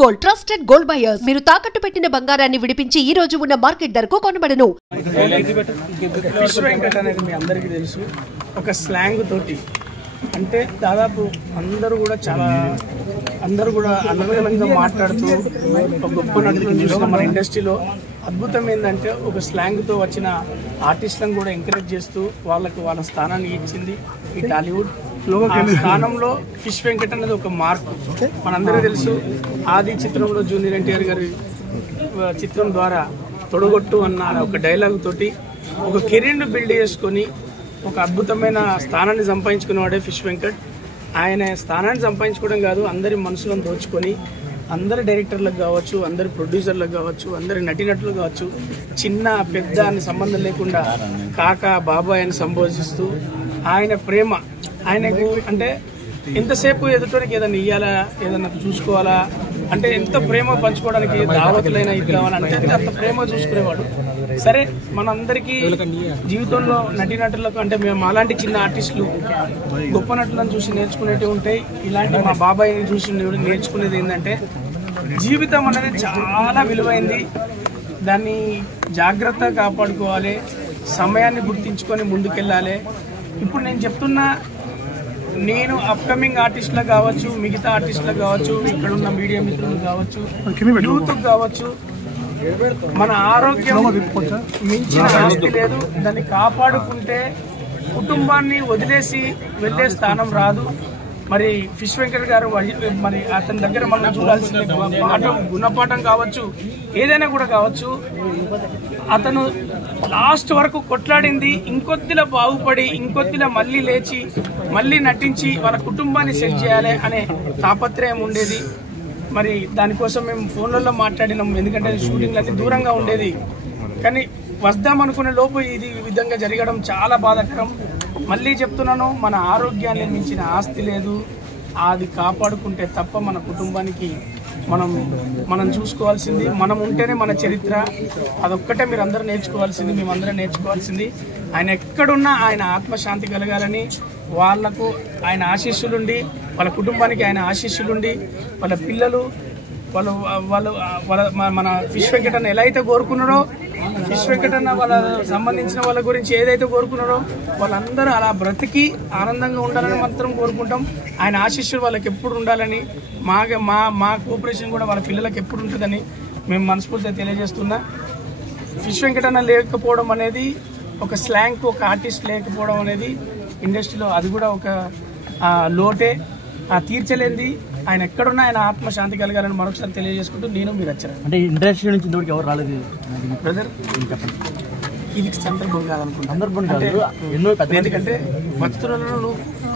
Gold trusted gold buyers మీరు తాకట్టు పెట్టిన బంగారాన్ని విడిపించి ఈ రోజు ఉన్న మార్కెట్ ధరకు కొనబడను. ఫిష్ వెంకట్ అనేది మీ అందరికీ తెలుసు. ఒక స్లాంగ్ తోటి అంటే దాదాపు అందరూ కూడా అనర్గళంగా మాట్లాడుతూ ఒక గొప్ప నటులను చూసిన మన ఇండస్ట్రీలో అద్భుతం ఏంటంటే ఒక స్లాంగ్తో వచ్చిన ఆర్టిస్టులను కూడా ఎంకరేజ్ చేస్తూ వాళ్ళకు వాళ్ళ స్థానాన్ని ఇచ్చింది ఈ టాలీవుడ్. ఆ స్థానంలో ఫిష్ వెంకట్ అనేది ఒక మార్క్. మనందరికీ తెలుసు, ఆది చిత్రంలో జూనియర్ ఎన్టీఆర్ గారి చిత్రం ద్వారా తొడగొట్టు అన్న ఒక డైలాగ్ తోటి ఒక కెరీర్ను బిల్డ్ చేసుకొని ఒక అద్భుతమైన స్థానాన్ని సంపాదించుకునేవాడే ఫిష్ వెంకట్. ఆయన స్థానాన్ని సంపాదించుకోవడం కాదు, అందరి మనసులను దోచుకొని అందరి డైరెక్టర్లకు కావచ్చు, అందరి ప్రొడ్యూసర్లకు కావచ్చు, అందరి నటీనటులకు కావచ్చు, చిన్న పెద్ద అని సంబంధం లేకుండా కాక బాబాయ్ అని సంబోధిస్తూ ఆయన ప్రేమ ఆయనకు అంటే ఎంతసేపు ఎదుటోనికి ఏదైనా ఇవ్వాలా, ఏదన్నా చూసుకోవాలా అంటే ఎంత ప్రేమ పంచుకోవడానికి దావతులైనా ఇద్దామని అంటే అంత ప్రేమ చూసుకునేవాడు. సరే, మనందరికీ జీవితంలో నటీనటులకు అంటే మేము అలాంటి చిన్న ఆర్టిస్టులు గొప్ప నటులను చూసి నేర్చుకునేవి ఉంటాయి. ఇలాంటి మా బాబాయ్ని చూసి నేర్చుకునేది ఏంటంటే జీవితం అనేది చాలా విలువైంది, దాన్ని జాగ్రత్తగా కాపాడుకోవాలి, సమయాన్ని గుర్తించుకొని ముందుకెళ్ళాలి. ఇప్పుడు నేను చెప్తున్నా, నేను అప్కమింగ్ ఆర్టిస్టులకు కావచ్చు, మిగతా ఆర్టిస్టులకు కావచ్చు, ఇక్కడ ఉన్న మీడియా మిత్రులకు కావచ్చు, యూత్కి కావచ్చు, మన ఆరోగ్యం మించిన ఆస్తి లేదు. దాన్ని కాపాడుకుంటే కుటుంబాన్ని వదిలేసి వెళ్ళే స్థానం రాదు. మరి ఫిష్ వెంకట్ గారు మరి అతని దగ్గర మనం చూడాల్సిన పాఠం, గుణపాఠం కావచ్చు, ఏదైనా కూడా కావచ్చు. అతను లాస్ట్ వరకు కొట్లాడింది ఇంకొద్దిలా బాగుపడి ఇంకొద్దిలా మళ్ళీ లేచి మళ్ళీ నటించి వాళ్ళ కుటుంబాన్ని సెట్ చేయాలి అనే తాపత్రయం ఉండేది. మరి దానికోసం మేము ఫోన్లలో మాట్లాడినాం, ఎందుకంటే షూటింగ్లన్నీ దూరంగా ఉండేది. కానీ వద్దామనుకునే లోపు ఇది విధంగా జరగడం చాలా బాధాకరం. మళ్ళీ చెప్తున్నాను, మన ఆరోగ్యాన్ని మించిన ఆస్తి లేదు. అది కాపాడుకుంటే తప్ప మన కుటుంబానికి మనం చూసుకోవాల్సింది మనం ఉంటేనే మన చరిత్ర. అదొక్కటే మీరు అందరూ నేర్చుకోవాల్సింది, మేమందరం నేర్చుకోవాల్సింది. ఆయన ఎక్కడున్నా ఆయన ఆత్మశాంతి కలగాలని, వాళ్లకు ఆయన ఆశీస్సులుండి, వాళ్ళ కుటుంబానికి ఆయన ఆశీస్సులుండి, వాళ్ళ పిల్లలు మన ఫిష్ వెంకట్ అన్న ఎలా అయితే కోరుకున్నారో, ఫిష్ వెంకట్ అన్న వాళ్ళ సంబంధించిన వాళ్ళ గురించి ఏదైతే కోరుకున్నారో వాళ్ళందరూ అలా బ్రతికి ఆనందంగా ఉండాలని మాత్రం కోరుకుంటాం. ఆయన ఆశీస్సులు వాళ్ళకి ఎప్పుడు ఉండాలని, మా కోఆపరేషన్ కూడా వాళ్ళ పిల్లలకి ఎప్పుడు ఉంటుందని మేము మనస్ఫూర్తిగా తెలియజేస్తున్నా. ఫిష్ వెంకట్ అన్న లేకపోవడం అనేది ఒక స్లాంగ్, ఒక ఆర్టిస్ట్ లేకపోవడం అనేది ఇండస్ట్రీలో అది కూడా ఒక లోటే, తీర్చలేంది. ఆయన ఎక్కడున్నా ఆయన ఆత్మశాంతి కలగాలని మరొకసారి తెలియజేసుకుంటూ నేను మీరు వచ్చారు. అంటే ఇండస్ట్రీ నుంచి ఇంతవరకు ఎవరు రాలేదు బ్రదర్, ఇది సందర్భం కాదనుకుంటా. సందర్భం కాదు, ఎందుకంటే భక్తులను